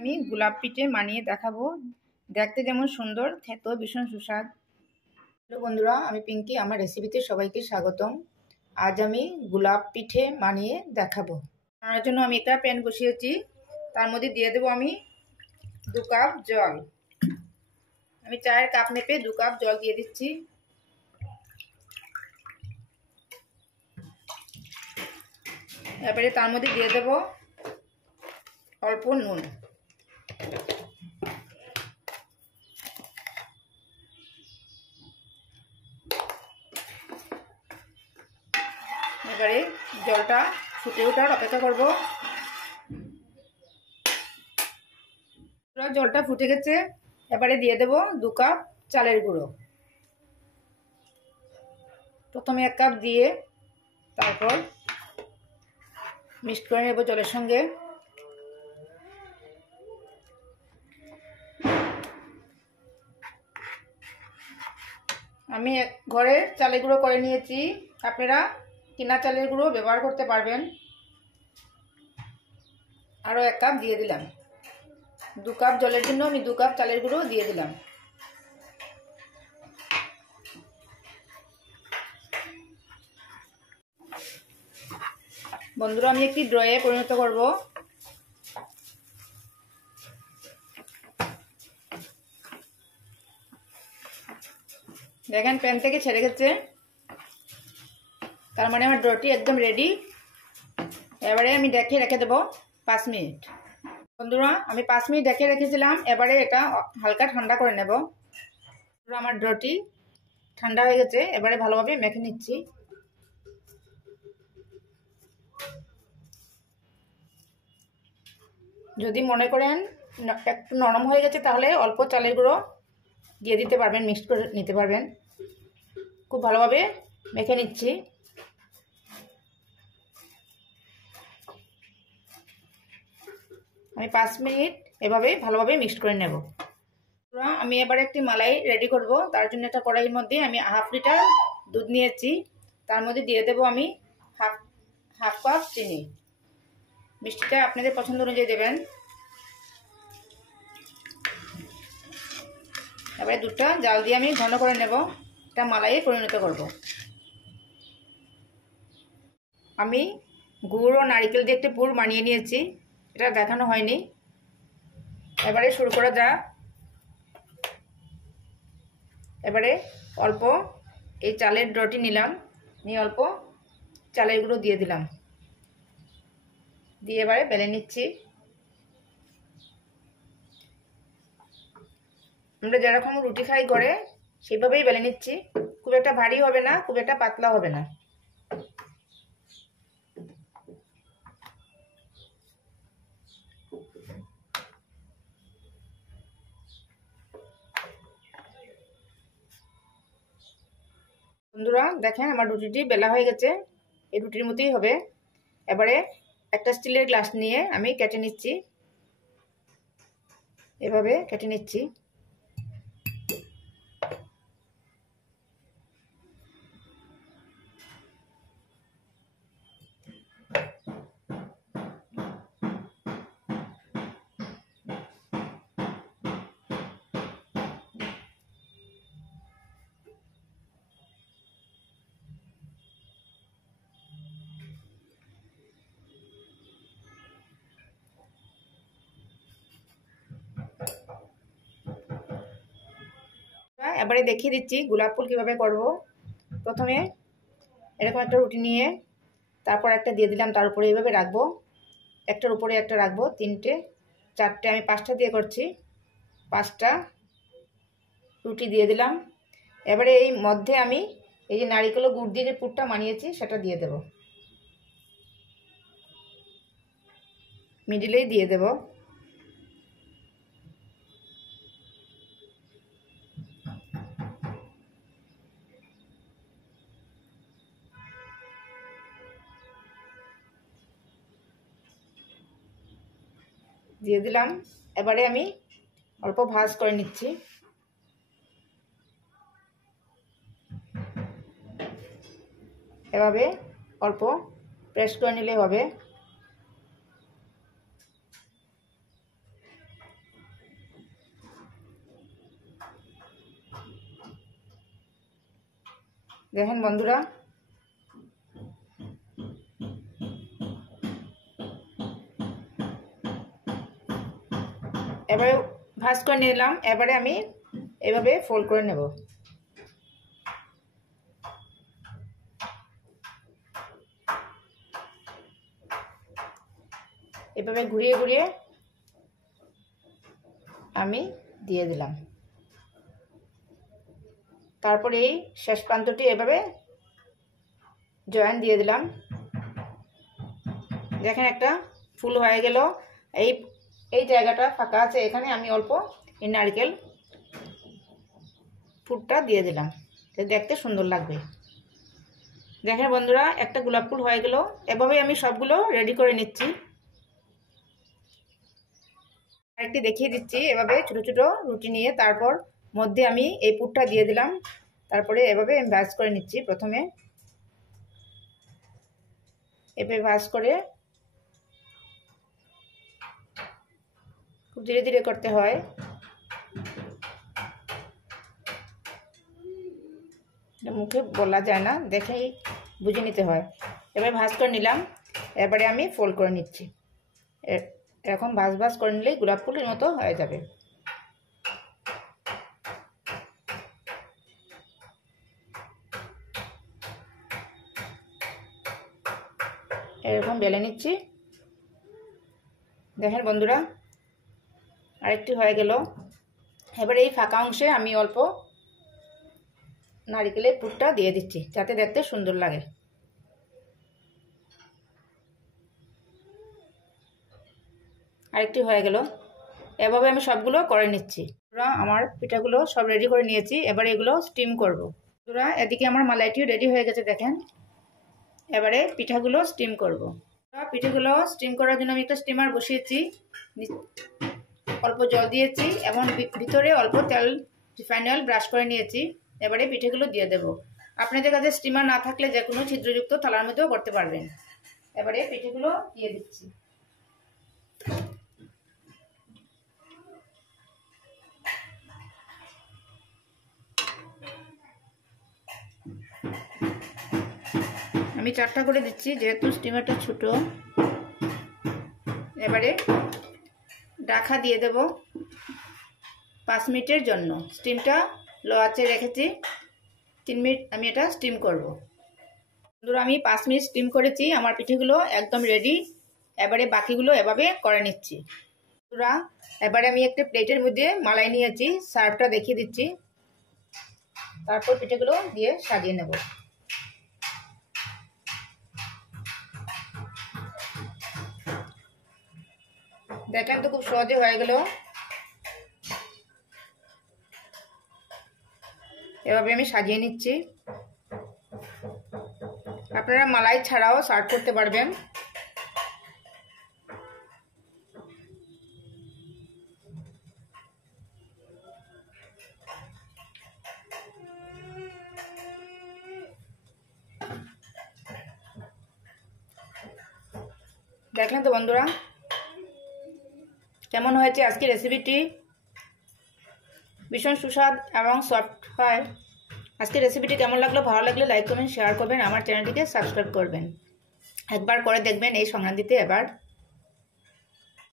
আমি গোলাপ পিঠে বানিয়ে দেখাবো। দেখতে যেমন সুন্দর, খেতেও ভীষণ সুস্বাদ। হ্যালো বন্ধুরা, আমি পিঙ্কি, আমার রেসিপিতে সবাইকে স্বাগতম। আজ আমি গোলাপ পিঠে বানিয়ে দেখাবো। বানানোর জন্য আমি একটা প্যান বসিয়েছি, তার মধ্যে দিয়ে দেবো আমি 2 কাপ জল। আমি চায়ের কাপ মেপে 2 কাপ জল দিয়ে দিচ্ছি। এবারে তার মধ্যে দিয়ে দেবো অল্প নুন। এবারে জলটা ফুটে ওঠার অপেক্ষা করব। জলটা ফুটে গেছে, এবারে দিয়ে দেব 2 কাপ চালের গুঁড়ো। প্রথমে 1 কাপ দিয়ে তারপর মিক্স করে নেব জলের সঙ্গে। আমি ঘরে চালের গুঁড়ো করে নিয়েছি, আপনারা কিনা চালের গুঁড়ো ব্যবহার করতে পারবেন। আরও 1 কাপ দিয়ে দিলাম। 2 কাপ জলের জন্য আমি 2 কাপ চালের গুঁড়ো দিয়ে দিলাম। বন্ধুরা, আমি একটি ড্রয়ে পরিণত করব। দেখেন প্যান থেকে ছেড়ে গেছে, তার মানে আমার ড্রটি একদম রেডি। এবারে আমি ঢেকে রেখে দেবো 5 মিনিট। বন্ধুরা, আমি 5 মিনিট ঢেকে রেখেছিলাম, এবারে এটা হালকা ঠান্ডা করে নেব। আমার ড্রটি ঠান্ডা হয়ে গেছে, এবারে ভালোভাবে মেখে নিচ্ছি। যদি মনে করেন একটু নরম হয়ে গেছে, তাহলে অল্প চালের গুঁড়ো দিয়ে দিতে পারবেন, মিক্স করে নিতে পারবেন। খুব ভালোভাবে মেখে নিচ্ছি। আমি 5 মিনিট এভাবে ভালোভাবে মিক্স করে নেব। আমি এবারে একটি মালাই রেডি করব। তার জন্য একটা কড়াইয়ের মধ্যে আমি হাফ লিটার দুধ নিয়েছি, তার মধ্যে দিয়ে দেব আমি হাফ কাপ চিনি। মিষ্টিটা আপনাদের পছন্দ অনুযায়ী দেবেন। এবারে দুধটা জাল দিয়ে আমি ঘন করে নেব, এটা মালাইয়ে পরিণত করব। আমি গুড় ও নারকেল দিয়ে একটা পুর বানিয়ে নিয়েছি, এটা দেখানো হয়নি। এবারে শুরু করা যাক। এবারে অল্প এই চালের ড্রটি নিলাম, নিয়ে অল্প চালের গুঁড়ো দিয়ে দিলাম, দিয়ে এবারে বেলে নিচ্ছি। আমরা যেরকম রুটি খাই ঘরে সেইভাবেই বেলে নিচ্ছি। খুব একটা ভারী হবে না, খুব একটা পাতলা হবে না। বন্ধুরা দেখেন, আমার রুটিটি বেলা হয়ে গেছে, এই রুটির মতোই হবে। এবারে একটা স্টিলের গ্লাস নিয়ে আমি কেটে নিচ্ছি, এভাবে কেটে নিচ্ছি। এবারে দেখিয়ে দিচ্ছি গোলাপ ফুল কীভাবে করব। প্রথমে এরকম একটা রুটি নিয়ে তারপর একটা দিয়ে দিলাম, তার উপরে এইভাবে রাখবো, একটার উপরে একটা রাখবো, 3টে 4টে, আমি 5টা দিয়ে করছি। 5টা রুটি দিয়ে দিলাম। এবারে এই মধ্যে আমি এই যে নারিকেল ও গুড় দিয়ে যে পুরটা বানিয়েছি সেটা দিয়ে দেব, মিডিলেই দিয়ে দেব। দিয়ে দিলাম। এবারে আমি অল্প ভাঁজ করে নিচ্ছি। এভাবে অল্প প্রেস করে নিলে হবে। দেখেন বন্ধুরা, এবারে ভাঁজ করে নিলাম। এবারে আমি এভাবে ফোল্ড করে নেব। এভাবে ঘুরিয়ে ঘুরিয়ে আমি দিয়ে দিলাম। তারপরে এই শেষ প্রান্তটি এভাবে জয়েন দিয়ে দিলাম। দেখেন একটা ফুল হয়ে গেল। এই জায়গাটা ফাঁকা আছে, এখানে আমি অল্প এই নারকেল ফুলটা দিয়ে দিলাম, দেখতে সুন্দর লাগবে। দেখেন বন্ধুরা, একটা গোলাপ ফুল হয়ে গেল। এভাবে আমি সবগুলো রেডি করে নিচ্ছি। আরেকটি দেখিয়ে দিচ্ছি। এভাবে ছোট ছোট রুটি নিয়ে তারপর মধ্যে আমি এই পুরটা দিয়ে দিলাম। তারপরে এভাবে আমি ভাঁজ করে নিচ্ছি। প্রথমে এভাবে ভাঁজ করে খুব ধীরে ধীরে করতে হয়। মুখে বলা যায় না, দেখেই বুঝে নিতে হয়। এবার ভাঁজ করে নিলাম। এবারে আমি ফোল্ড করে নিচ্ছি। এরকম ভাঁজ ভাঁজ করে নিলেই গোলাপ ফুলের মতো হয়ে যাবে। এরকম বেলে নিচ্ছি। দেখেন বন্ধুরা, আরেকটি হয়ে গেল। এবার এই ফাঁকা অংশে আমি অল্প নারকেলের পুরটা দিয়ে দিচ্ছি, যাতে দেখতে সুন্দর লাগে। আরেকটি হয়ে গেল। এভাবে আমি সবগুলো করে নিচ্ছি। আমার পিঠাগুলো সব রেডি করে নিয়েছি। এবারে এগুলো স্টিম করব। এদিকে আমার মালাইটিও রেডি হয়ে গেছে, দেখেন। এবারে পিঠাগুলো স্টিম করব। পিঠাগুলো স্টিম করার জন্য আমি একটা স্টিমার বসিয়েছি, অল্প জল দিয়েছি এবং ভিতরে অল্প তেল, রিফাইন্ড অয়েল ব্রাশ করে নিয়েছি। এবারে পিঠাগুলো দিয়ে দেব। আপনাদের কাছে স্টিমার না থাকলে যে কোনো ছিদ্রযুক্ত থালার মধ্যেও করতে পারবেন। এবারে পিঠাগুলো দিয়ে দিচ্ছি। আমি 4টা করে দিচ্ছি, যেহেতু স্টিমারটা ছোট। এবারে ঢাকা দিয়ে দেব 5 মিনিটের জন্য। স্টিমটা লো আঁচে রেখেছি। 3 মিনিট আমি এটা স্টিম করব। বন্ধুরা, আমি 5 মিনিট স্টিম করেছি। আমার পিঠেগুলো একদম রেডি। এবারে বাকিগুলো এভাবে করে নিচ্ছি। বন্ধুরা, এবারে আমি একটা প্লেটের মধ্যে মালাই নিয়েছি, সার্ভটা দেখিয়ে দিচ্ছি। তারপর পিঠেগুলো দিয়ে সাজিয়ে নেব। দেখেন তো, খুব সহজে হয়ে গেল। এভাবে আমি সাজিয়ে নিচ্ছি। আপনারা মালাই ছাড়াও সার্ভ করতে পারবেন। দেখলেন তো বন্ধুরা, কেমন হয়েছে আজকের রেসিপিটি। ভীষণ সুস্বাদ এবং সফট হয়। আজকের রেসিপিটি কেমন লাগলো, ভালো লাগলে লাইক কমেন্ট শেয়ার করবেন। আমার চ্যানেলটিকে সাবস্ক্রাইব করবেন। একবার করে দেখবেন এই সংক্রান্তিতে। এবার